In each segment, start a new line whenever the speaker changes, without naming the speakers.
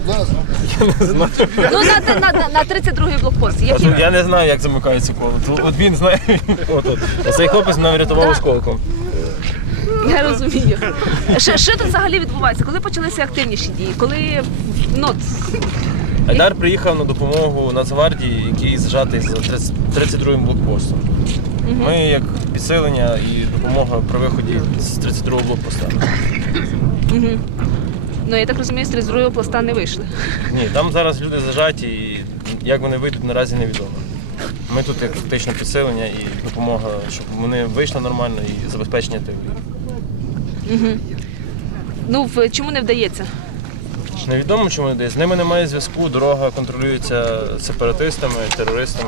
Я не знаю.
Ну, на 32-й блокпост. Які?
Я не знаю, як замикається коло. От він знає. Цей хлопець мене врятував осколком.
Я розумію. Що тут взагалі відбувається? Коли почалися активніші дії? Коли,
Айдар приїхав на допомогу Нацгвардії, який зажатий за 32-м блокпостом. Ми як підсилення і допомога при виході з 32-го блокпоста.
Ну, я так розумію, з 32-го пласта не вийшли.
Ні, там зараз люди зажаті і як вони вийдуть, наразі невідомо. Ми тут як фактично підсилення і допомога, щоб вони вийшли нормально і забезпечення тилу.
Ну, чому не вдається?
Невідомо, чому не вдається. З ними немає зв'язку, дорога контролюється сепаратистами, терористами.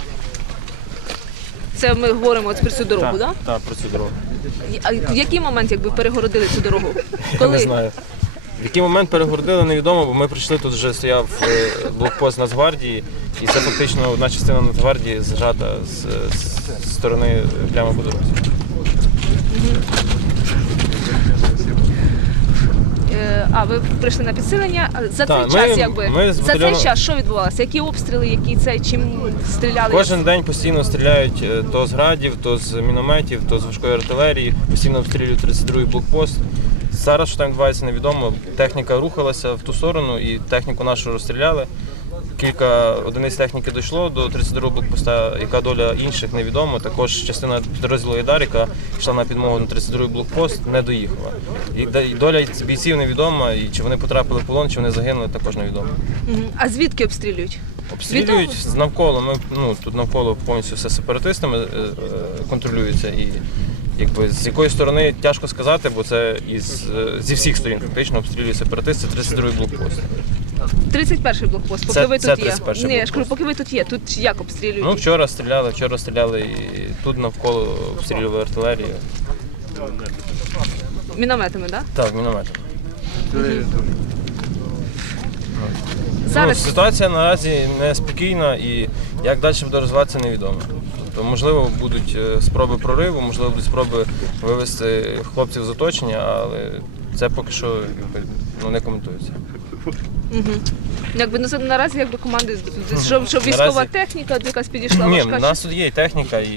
Це ми говоримо от про цю дорогу, так?
Так, про цю дорогу.
А в який момент якби перегородили цю дорогу?
Я не знаю. В який момент перегородили, невідомо, бо ми прийшли, тут вже стояв блокпост Нацгвардії, і це фактично одна частина Нацгвардії зажата з сторони прямо по дорозі.
А ви прийшли на підсилення. За цей час, за цей час що відбувалося? Які обстріли, чим стріляли?
Кожен день постійно стріляють то з градів, то з мінометів, то з важкої артилерії, постійно обстрілюють 32-й блокпост. Зараз, що там відбувається, невідомо. Техніка рухалася в ту сторону і техніку нашу розстріляли. Кілька одиниць техніки дійшло до 32-го блокпоста, яка доля інших невідома. Також частина підрозділу Айдар, яка йшла на підмогу на 32-й блокпост, не доїхала. І доля бійців невідома, і чи вони потрапили в полон, чи вони загинули, також невідомо.
А звідки обстрілюють?
Обстрілюють навколо. Тут навколо повністю все сепаратистами контролюється. І з якої сторони тяжко сказати, бо це зі всіх сторін фактично обстрілює сепаратисти 32-й блокпост.
31-й блокпост, поки ви тут є.
Ні,
я ж кажу, поки ви тут є, тут як обстрілюють?
Ну, вчора стріляли і тут навколо обстрілювали артилерію.
Мінометами, так?
Так, мінометами.
Зараз...
Ситуація наразі неспокійна і як далі буде розвиватися, невідомо. Тобто, можливо, будуть спроби прориву, можливо, будуть спроби вивести хлопців з оточення, але це поки що не коментується.
Наразі команди, щоб військова техніка якась підійшла?
Ні, у нас тут є і техніка, і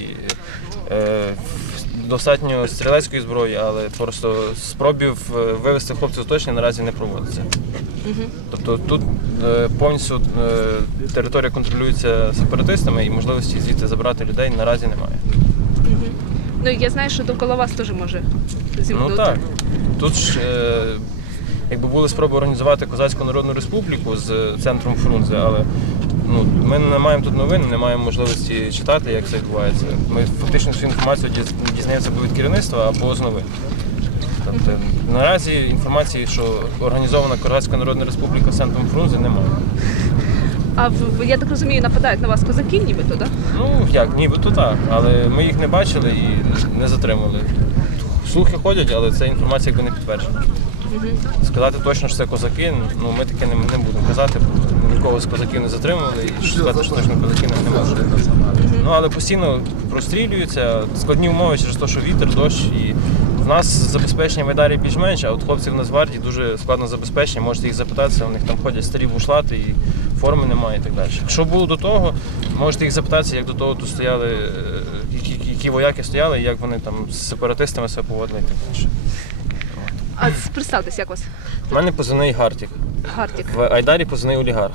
достатньо стрілецької зброї, але просто спробів вивести хлопців з оточення наразі не проводиться. Тобто тут повністю територія контролюється сепаратистами і можливості звідти забрати людей наразі немає.
Ну, я знаю, що довкола вас теж може зімкнути.
Ну так. Тут ж були спроби організувати Козацьку Народну Республіку з центром Фрунзе, але ми не маємо тут новин, не маємо можливості читати, як це відбувається. Ми фактично всю інформацію дізнаємося або від керівництва, або з новин. Тобто, наразі інформації, що організована Козацька Народна Республіка з центром Фрунзе, немає.
А я так розумію, нападають на вас козаки нібито, так?
Ну як, нібито так, але ми їх не бачили і не затримали. Слухи ходять, але це інформація не підтверджена. Сказати точно, що це козаки, ми таке не будемо казати, бо нікого з козаків не затримували і сказати, що точно козаки не можуть. Але постійно прострілюються, складні умови через те, що вітер, дощ. І в нас забезпечення в Айдарі більш-менш, а от хлопців в Нацгвардії дуже складно забезпечення, можете їх запитатися, у них там ходять старі бушлати і форми немає і так далі. Якщо було до того, можете їх запитатися, як до того тут стояли, які вояки стояли, і як вони там з сепаратистами себе поводили і так далі.
А представтесь, як вас?
У мене позивний Гартік.
Гартік.
В Айдарі позивний Олігарх.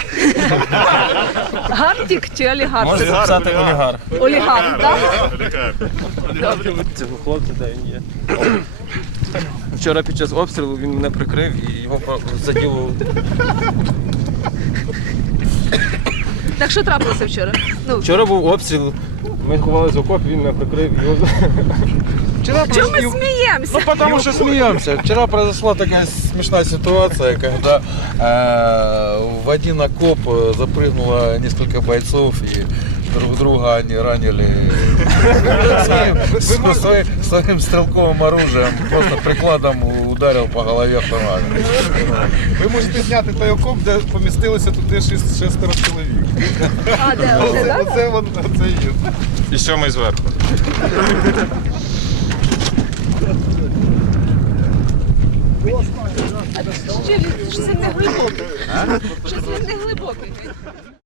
Гартік чи олігарх?
Можете записати Олігарх.
Олігарх, так? Добре.
Цього хлопця, де він є. Вчора під час обстрілу він мене прикрив і його заділо.
Так що трапилося вчора?
Вчора був обстріл, ми ховалися в окопі, він мене прикрив.
Чего мы смеемся?
Потому что смеемся. Вчера произошла такая смешная ситуация, когда в один окоп запрыгнуло несколько бойцов и друг друга они ранили своим стрелковым оружием, просто прикладом ударил по голове автомат.
Ви можете зняти той окоп, де помістилося туди шестеро чоловік.
А, де?
Оце є.
І сьомий зверху.
Що це не глибокий. Щось він не глибокий.